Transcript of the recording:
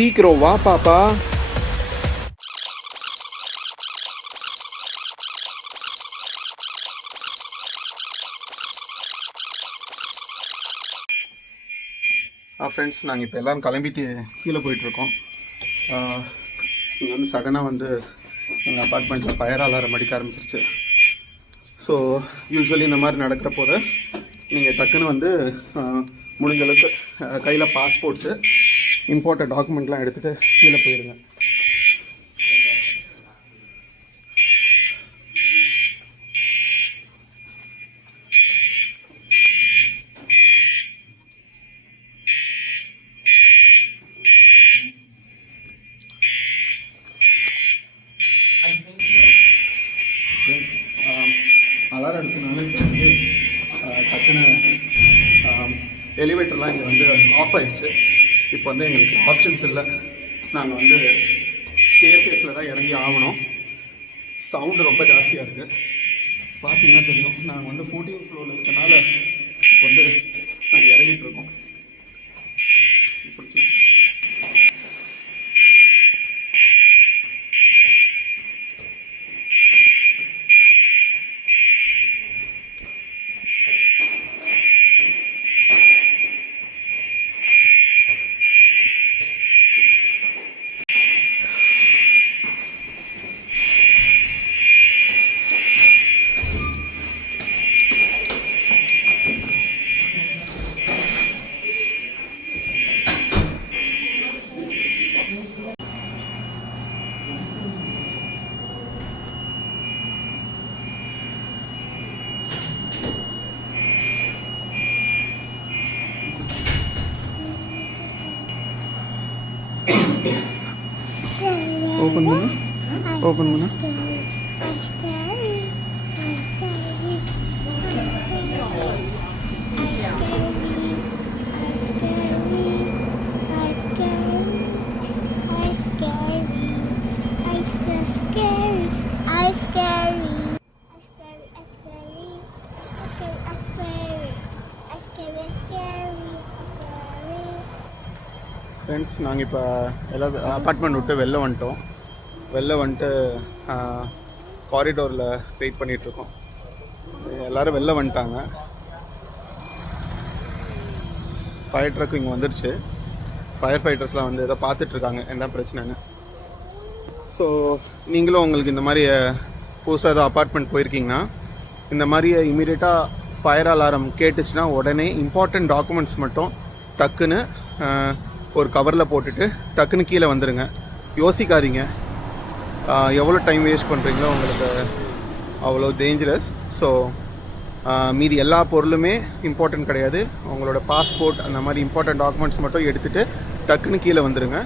சீக்கிரம் வா பாப்பா. ஃப்ரெண்ட்ஸ், நாங்கள் இப்போ எல்லோரும் கிளம்பிட்டு கீழே போயிட்டுருக்கோம். இங்கே வந்து சடனாக வந்து எங்கள் அப்பார்ட்மெண்ட்டில் ஃபயர் அலாரம் அடிக்க ஆரம்பிச்சிருச்சு. ஸோ யூஸ்வலி இந்த மாதிரி நடக்கிற போது நீங்கள் டக்குன்னு வந்து முடிஞ்சளவுக்கு கையில் பாஸ்போர்ட்ஸு, இம்பார்ட்டன்ட் டாக்குமெண்ட்லாம் எடுத்துகிட்டு கீழே போயிடுங்க. அலாரம் அடிச்சனால இப்போ வந்து டக்குன்னு எலிவேட்டர்லாம் இங்கே வந்து ஆஃப் ஆயிடுச்சு. இப்போ வந்து எங்களுக்கு ஆப்ஷன்ஸ் இல்லை. நாங்கள் வந்து ஸ்டேர் கேஸில் தான் இறங்கி ஆகணும். சவுண்டு ரொம்ப ஜாஸ்தியாக இருக்குது, பார்த்தீங்கன்னா தெரியும். நாங்கள் வந்து 14th ஃப்ளோரில் இருக்கனால இப்போ வந்து நாங்கள் இறங்கிட்டுருக்கோம். பிடிச்சி ஓப்பன் பண்ணு, ஓப்பன் பண்ணு. ஃப்ரெண்ட்ஸ், நாங்கள் இப்போ எல்லாம் அப்பார்ட்மெண்ட் விட்டு வெளில வந்துட்டு காரிடோரில் வெயிட் பண்ணிகிட்ருக்கோம். எல்லோரும் வெளில வந்துட்டாங்க. ஃபயர் ட்ரக் இங்கே வந்துருச்சு. ஃபயர் ஃபைட்டர்ஸ்லாம் வந்து எதோ பார்த்துட்ருக்காங்க என்ன பிரச்சனைன்னு. ஸோ நீங்களும் உங்களுக்கு இந்த மாதிரி புதுசாக ஏதோ அப்பார்ட்மெண்ட் போயிருக்கீங்கன்னா இந்த மாதிரி இமீடியட்டாக ஃபயர் அலாரம் கேட்டுச்சுன்னா உடனே இம்பார்ட்டண்ட் டாக்குமெண்ட்ஸ் மட்டும் டக்குன்னு ஒரு கவரில் போட்டுட்டு டக்குன்னு கீழே வந்துடுங்க. யோசிக்காதீங்க. எவ்வளோ டைம் வேஸ்ட் பண்ணுறீங்களோ உங்களுக்கு அவ்வளோ டேஞ்சரஸ். ஸோ மீதி எல்லா பொருளுமே இம்பார்ட்டன்ட் கிடையாது. உங்களோட பாஸ்போர்ட் அந்த மாதிரி இம்பார்ட்டன்ட் டாக்குமெண்ட்ஸ் மட்டும் எடுத்துகிட்டு டக்குன்னு கீழே வந்துடுங்க.